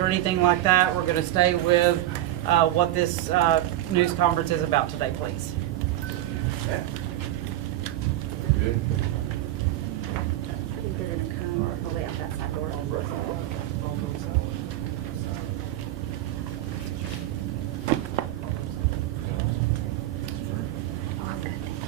or anything like that. We're going to stay with what this news conference is about today, please. Okay. Good. I think they're going to come all the way out that side door. Oh, I'm good, thank you.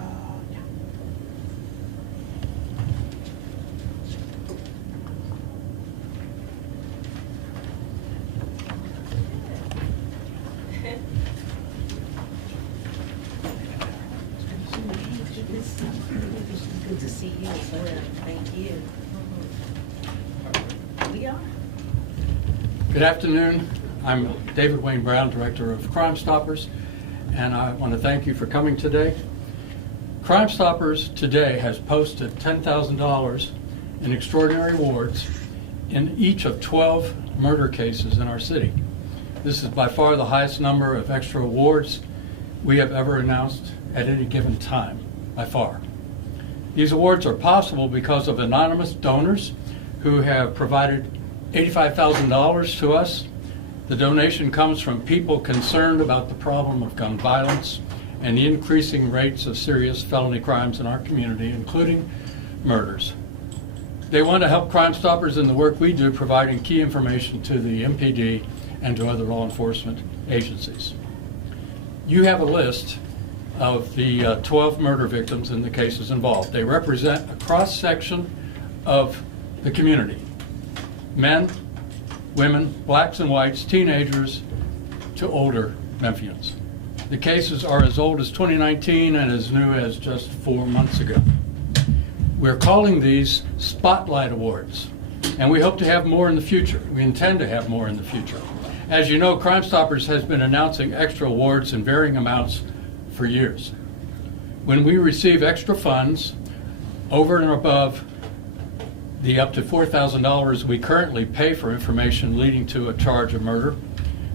How are you? Good to see you as well. Thank you. We are. Good afternoon. I'm David Wayne Brown, Director of Crime Stoppers, and I want to thank you for coming today. Crime Stoppers today has posted $10,000 in extraordinary awards in each of 12 murder cases in our city. This is by far the highest number of extra awards we have ever announced at any given time, by far. These awards are possible because of anonymous donors who have provided $85,000 to us. The donation comes from people concerned about the problem of gun violence and the increasing rates of serious felony crimes in our community, including murders. They want to help Crime Stoppers in the work we do, providing key information to the MPD and to other law enforcement agencies. You have a list of the 12 murder victims in the cases involved. They represent a cross-section of the community: men, women, blacks and whites, teenagers to older Memphians. The cases are as old as 2019 and as new as just 4 months ago. We're calling these Spotlight Awards, and we hope to have more in the future. We intend to have more in the future. As you know, Crime Stoppers has been announcing extra awards in varying amounts for years. When we receive extra funds over and above the up to $4,000 we currently pay for information leading to a charge of murder,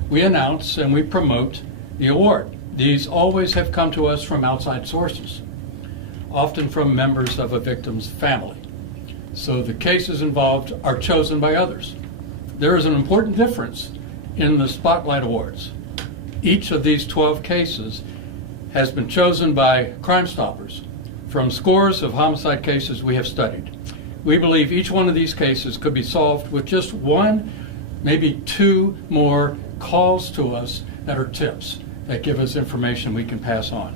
we announce and we promote the award. These always have come to us from outside sources, often from members of a victim's family. So the cases involved are chosen by others. There is an important difference in the Spotlight Awards. Each of these 12 cases has been chosen by Crime Stoppers from scores of homicide cases we have studied. We believe each one of these cases could be solved with just one, maybe two more calls to us that are tips, that give us information we can pass on.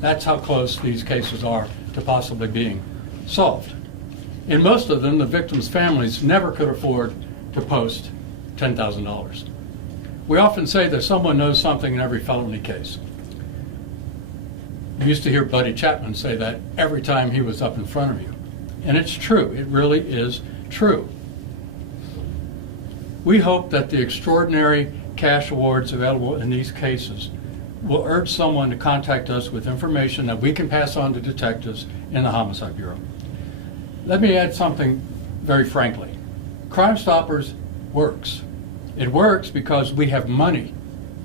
That's how close these cases are to possibly being solved. In most of them, the victims' families never could afford to post $10,000. We often say that someone knows something in every felony case. We used to hear Buddy Chapman say that every time he was up in front of you. And it's true, it really is true. We hope that the extraordinary cash awards available in these cases will urge someone to contact us with information that we can pass on to detectives in the Homicide Bureau. Let me add something very frankly. Crime Stoppers works. It works because we have money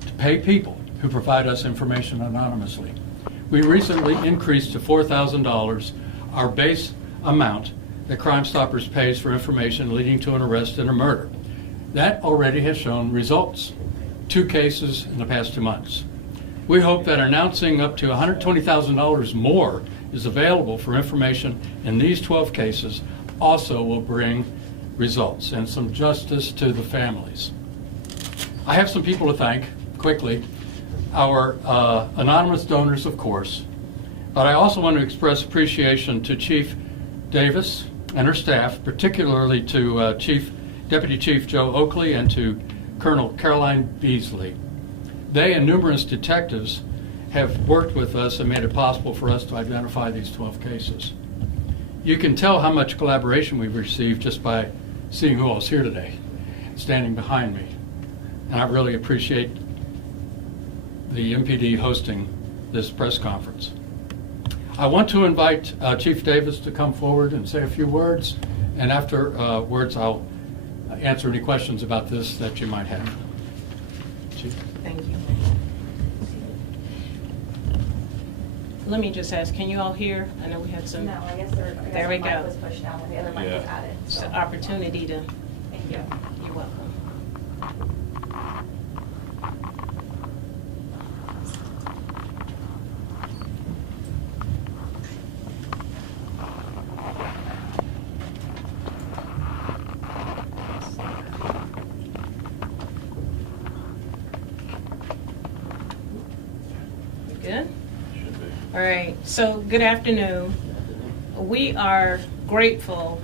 to pay people who provide us information anonymously. We recently increased to $4,000 our base amount that Crime Stoppers pays for information leading to an arrest and a murder. That already has shown results. 2 cases in the past 2 months. We hope that announcing up to $120,000 more is available for information in these 12 cases also will bring results and some justice to the families. I have some people to thank, quickly. Our anonymous donors, of course, but I also want to express appreciation to Chief Davis and her staff, particularly to Deputy Chief Joe Oakley and to Colonel Caroline Beasley. They and numerous detectives have worked with us and made it possible for us to identify these 12 cases. You can tell how much collaboration we've received just by seeing who else here today, standing behind me. And I really appreciate the MPD hosting this press conference. I want to invite Chief Davis to come forward and say a few words, and afterwards I'll answer any questions about this that you might have. Chief. Thank you. Let me just ask, can you all hear? I know we had some. No, I guess There we the mic go. was pushed down when the other mic was added. It's So. an opportunity to. Thank you. You're welcome. You good? Should be. All right, so good afternoon. We are grateful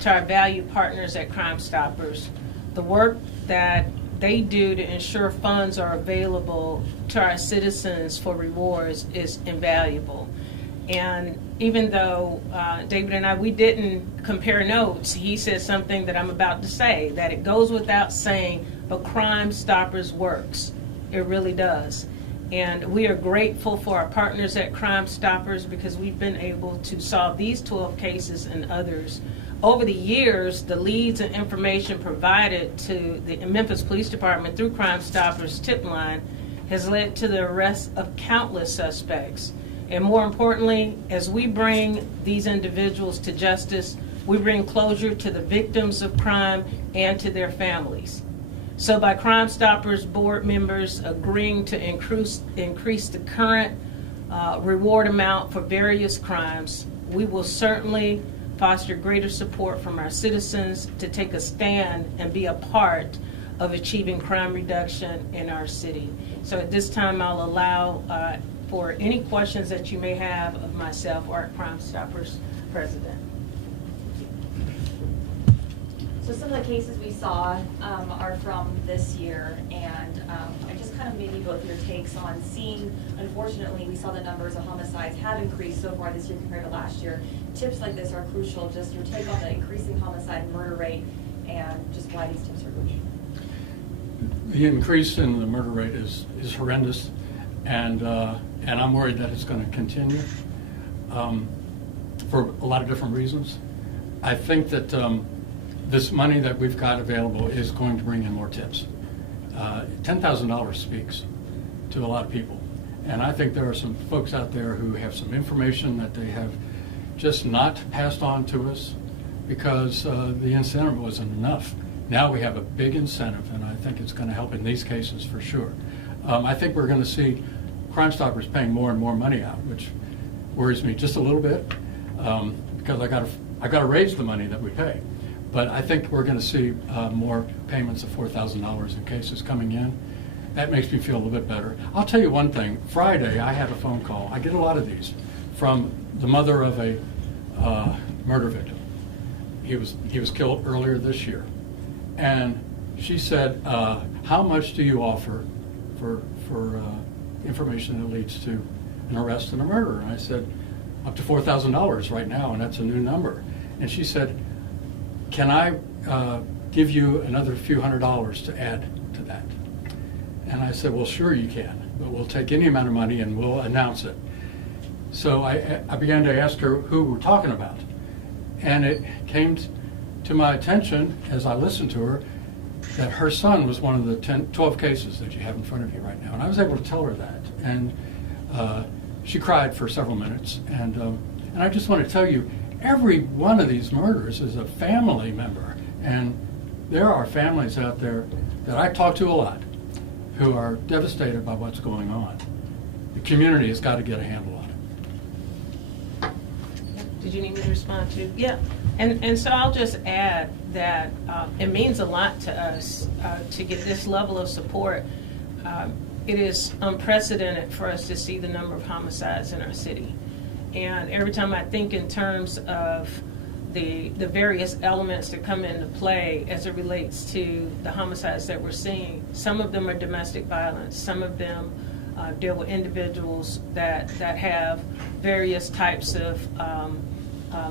to our valued partners at Crime Stoppers. The work that they do to ensure funds are available to our citizens for rewards is invaluable. And even though David and I, we didn't compare notes, he said something that I'm about to say, that it goes without saying, but Crime Stoppers works. It really does. And we are grateful for our partners at Crime Stoppers because we've been able to solve these 12 cases and others. Over the years, the leads and information provided to the Memphis Police Department through Crime Stoppers tip line has led to the arrest of countless suspects. And more importantly, as we bring these individuals to justice, we bring closure to the victims of crime and to their families. So by Crime Stoppers board members agreeing to increase the current reward amount for various crimes, we will certainly foster greater support from our citizens to take a stand and be a part of achieving crime reduction in our city. So at this time, I'll allow for any questions that you may have of myself or our Crime Stoppers president. So some of the cases we saw are from this year, and I just kind of maybe both your takes on seeing, unfortunately, we saw the numbers of homicides have increased so far this year compared to last year. Tips like this are crucial, just your take on the increasing homicide and murder rate and just why these tips are crucial. The increase in the murder rate is horrendous, and I'm worried that it's going to continue for a lot of different reasons. I think that this money that we've got available is going to bring in more tips. $10,000 speaks to a lot of people, and I think there are some folks out there who have some information that they have just not passed on to us because the incentive wasn't enough. Now we have a big incentive, and I think it's going to help in these cases for sure. I think we're going to see Crime Stoppers paying more and more money out, which worries me just a little bit because I got to raise the money that we pay. But I think we're going to see more payments of $4,000 in cases coming in. That makes me feel a little bit better. I'll tell you one thing. Friday, I had a phone call. I get a lot of these from the mother of a murder victim. He was killed earlier this year, and she said, "How much do you offer for information that leads to an arrest and a murder?" And I said, "Up to $4,000 right now, and that's a new number." And she said, "Can I give you another few $100s to add to that?" And I said, "Well, sure you can, but we'll take any amount of money and we'll announce it." So I began to ask her who we're talking about. And it came to my attention, as I listened to her, that her son was one of the 12 cases that you have in front of you right now. And I was able to tell her that. And she cried for several minutes. And I just want to tell you, every one of these murders is a family member. And there are families out there that I talk to a lot who are devastated by what's going on. The community has got to get a handle on it. Did you need me to respond to? Yeah. And so I'll just add that it means a lot to us to get this level of support. It is unprecedented for us to see the number of homicides in our city. And every time I think in terms of the various elements that come into play as it relates to the homicides that we're seeing, some of them are domestic violence, some of them deal with individuals that have various types of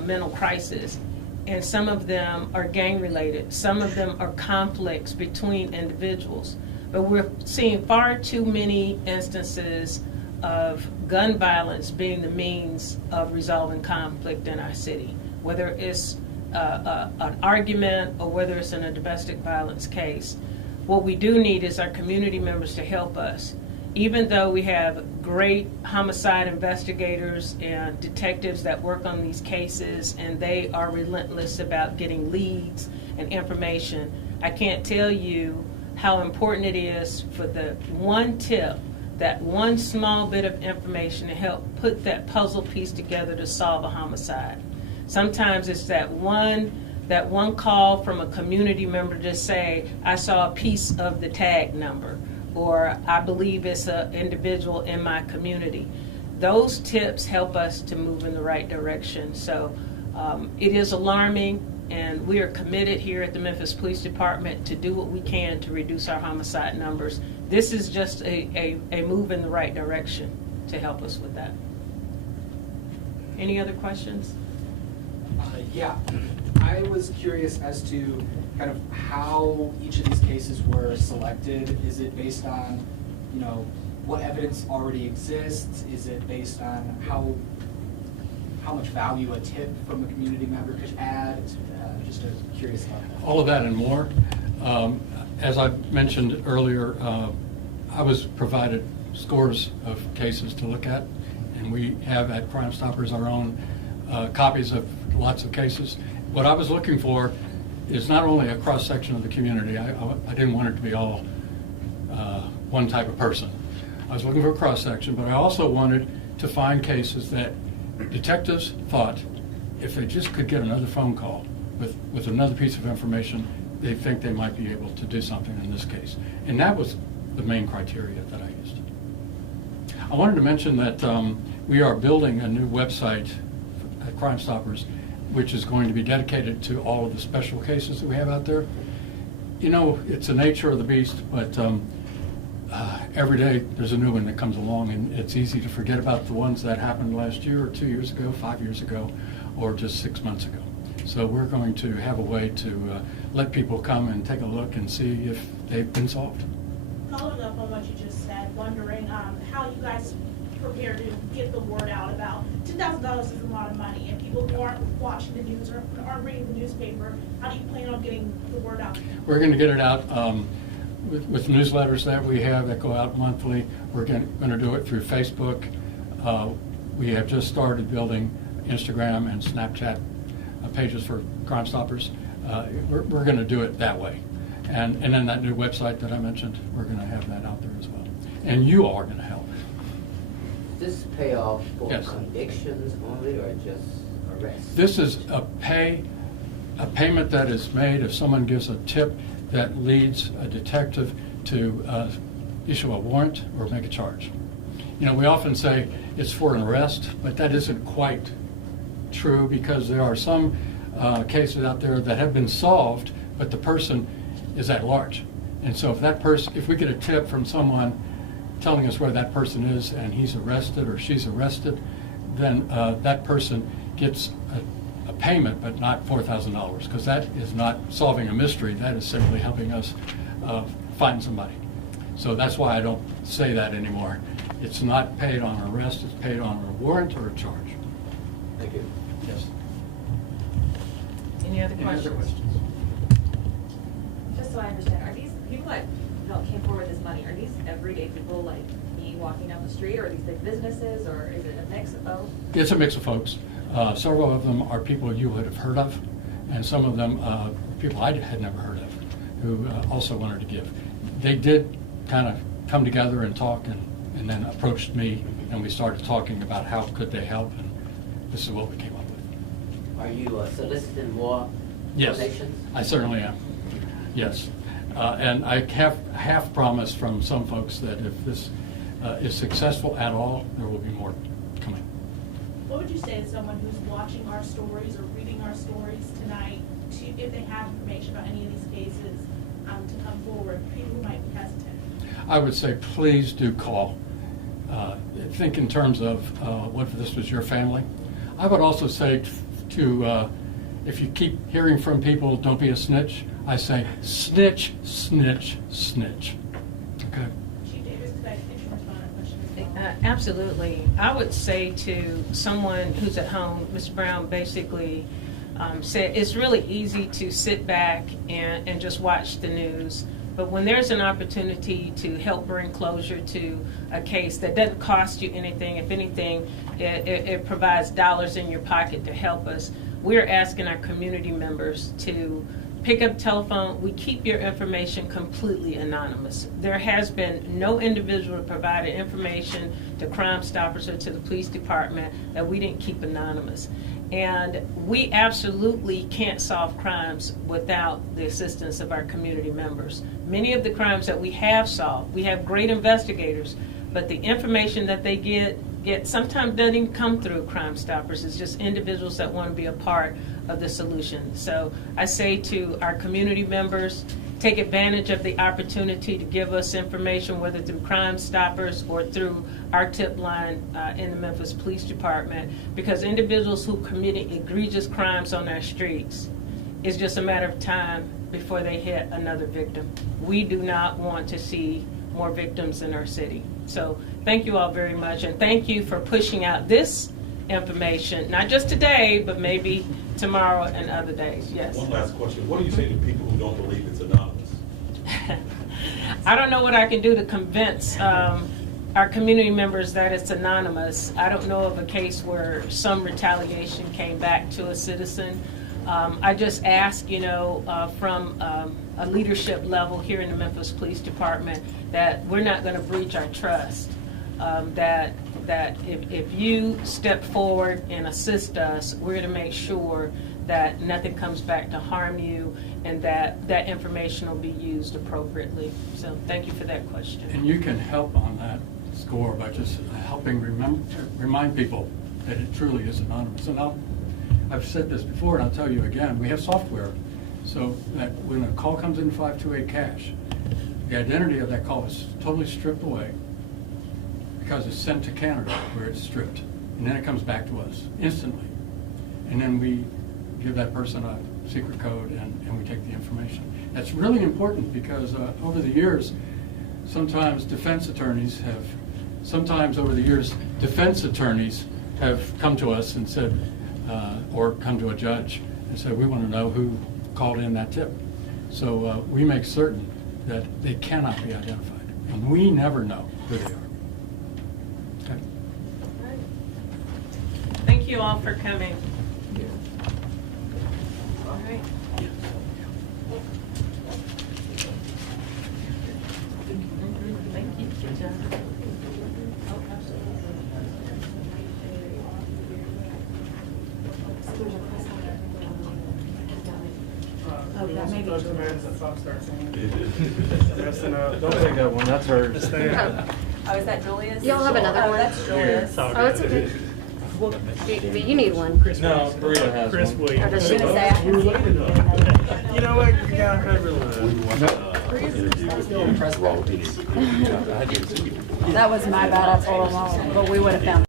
mental crisis, and some of them are gang related, some of them are conflicts between individuals. But we're seeing far too many instances of gun violence being the means of resolving conflict in our city, whether it's an argument or whether it's in a domestic violence case. What we do need is our community members to help us. Even though we have great homicide investigators and detectives that work on these cases, and they are relentless about getting leads and information, I can't tell you how important it is for the one tip, that one small bit of information to help put that puzzle piece together to solve a homicide. Sometimes it's that one call from a community member to say, I saw a piece of the tag number, or I believe it's an individual in my community. Those tips help us to move in the right direction. So it is alarming, and we are committed here at the Memphis Police Department to do what we can to reduce our homicide numbers. This is just a move in the right direction to help us with that. Any other questions? Yeah, I was curious as to kind of how each of these cases were selected. Is it based on, what evidence already exists? Is it based on how much value a tip from a community member could add? Just curious about that. All of that and more. As I mentioned earlier, I was provided scores of cases to look at, and we have at Crime Stoppers our own copies of lots of cases. What I was looking for is not only a cross-section of the community. I didn't want it to be all one type of person. I was looking for a cross-section, but I also wanted to find cases that detectives thought if they just could get another phone call with another piece of information, they think they might be able to do something in this case. And that was the main criteria that I used. I wanted to mention that we are building a new website at Crime Stoppers, which is going to be dedicated to all of the special cases that we have out there. It's the nature of the beast, but every day there's a new one that comes along, and it's easy to forget about the ones that happened last year or 2 years ago, 5 years ago, or just 6 months ago. So we're going to have a way to let people come and take a look and see if they've been solved. Following up on what you just said, wondering how you guys prepare to get the word out about $10,000 is a lot of money, and people who aren't watching the news or aren't reading the newspaper, how do you plan on getting the word out? We're going to get it out with newsletters that we have that go out monthly. We're going to do it through Facebook. We have just started building Instagram and Snapchat pages for Crime Stoppers. We're going to do it that way. And then that new website that I mentioned, we're going to have that out there as well. And you all are going to help. Does this pay off for Yes. convictions only or just arrests? This is a payment that is made if someone gives a tip that leads a detective to issue a warrant or make a charge. We often say it's for an arrest, but that isn't quite true, because there are some cases out there that have been solved, but the person is at large. And so if we get a tip from someone telling us where that person is and he's arrested or she's arrested, then that person gets a payment, but not $4,000, because that is not solving a mystery. That is simply helping us find somebody. So that's why I don't say that anymore. It's not paid on an arrest, it's paid on a warrant or a charge. Thank you. Yes. Any other Any other questions? questions? Just so I understand, are these people that came forward with this money, are these everyday people like me walking down the street, or are these big businesses, or is it a mix of both? It's a mix of folks. Several of them are people you would have heard of, and some of them people I had never heard of who also wanted to give. They did kind of come together and talk and then approached me, and we started talking about how could they help, and this is what we came up with. Are you soliciting more Yes, donations? I certainly am. Yes. And I have promised from some folks that if this is successful at all, there will be more coming. What would you say to someone who's watching our stories or reading our stories tonight, to, if they have information about any of these cases, to come forward, people who might be hesitant? I would say please do call. Think in terms of what if this was your family. I would also say to if you keep hearing from people, don't be a snitch. I say snitch, snitch, snitch. Okay. Chief Davis, could I get you to respond to that question as well? Absolutely. I would say to someone who's at home, Ms. Brown basically said it's really easy to sit back and just watch the news. But when there's an opportunity to help bring closure to a case that doesn't cost you anything, if anything, it provides dollars in your pocket to help us, we're asking our community members to pick up the telephone. We keep your information completely anonymous. There has been no individual provided information to Crime Stoppers or to the police department that we didn't keep anonymous. And we absolutely can't solve crimes without the assistance of our community members. Many of the crimes that we have solved, we have great investigators, but the information that they get sometimes doesn't even come through Crime Stoppers. It's just individuals that want to be a part of the solution. So I say to our community members, take advantage of the opportunity to give us information, whether through Crime Stoppers or through our tip line in the Memphis Police Department, because individuals who committed egregious crimes on our streets, it's just a matter of time before they hit another victim. We do not want to see more victims in our city. So thank you all very much, and thank you for pushing out this information, not just today, but maybe tomorrow and other days. Yes. One last question. What do you say to people who don't believe it's anonymous? I don't know what I can do to convince our community members that it's anonymous. I don't know of a case where some retaliation came back to a citizen. I just ask, from a leadership level here in the Memphis Police Department that we're not going to breach our trust. That if you step forward and assist us, we're going to make sure that nothing comes back to harm you, and that information will be used appropriately. So thank you for that question. And you can help on that score by just helping remind people that it truly is anonymous. And I've said this before, and I'll tell you again, we have software so that when a call comes in 528 cash, the identity of that call is totally stripped away because it's sent to Canada where it's stripped. And then it comes back to us instantly. And then we give that person a secret code and we take the information. That's really important because over the years, sometimes defense attorneys have come to us and said, or come to a judge and said, we want to know who called in that tip. So we make certain that they cannot be identified. And we never know who they are. Okay. Thank you all for coming. All right. Thank you. Good job. That may be Those true. commands that Fox starts saying. Yes, Don't take that one, that's hers. Oh, is that Julius? Y'all have another Oh, one? that's Julius. Oh, it's okay. But you need one. No, Maria has Or one. does I she? was gonna say, I can see. You know what, yeah, I realize. That was my bad, I told them all, but we would have found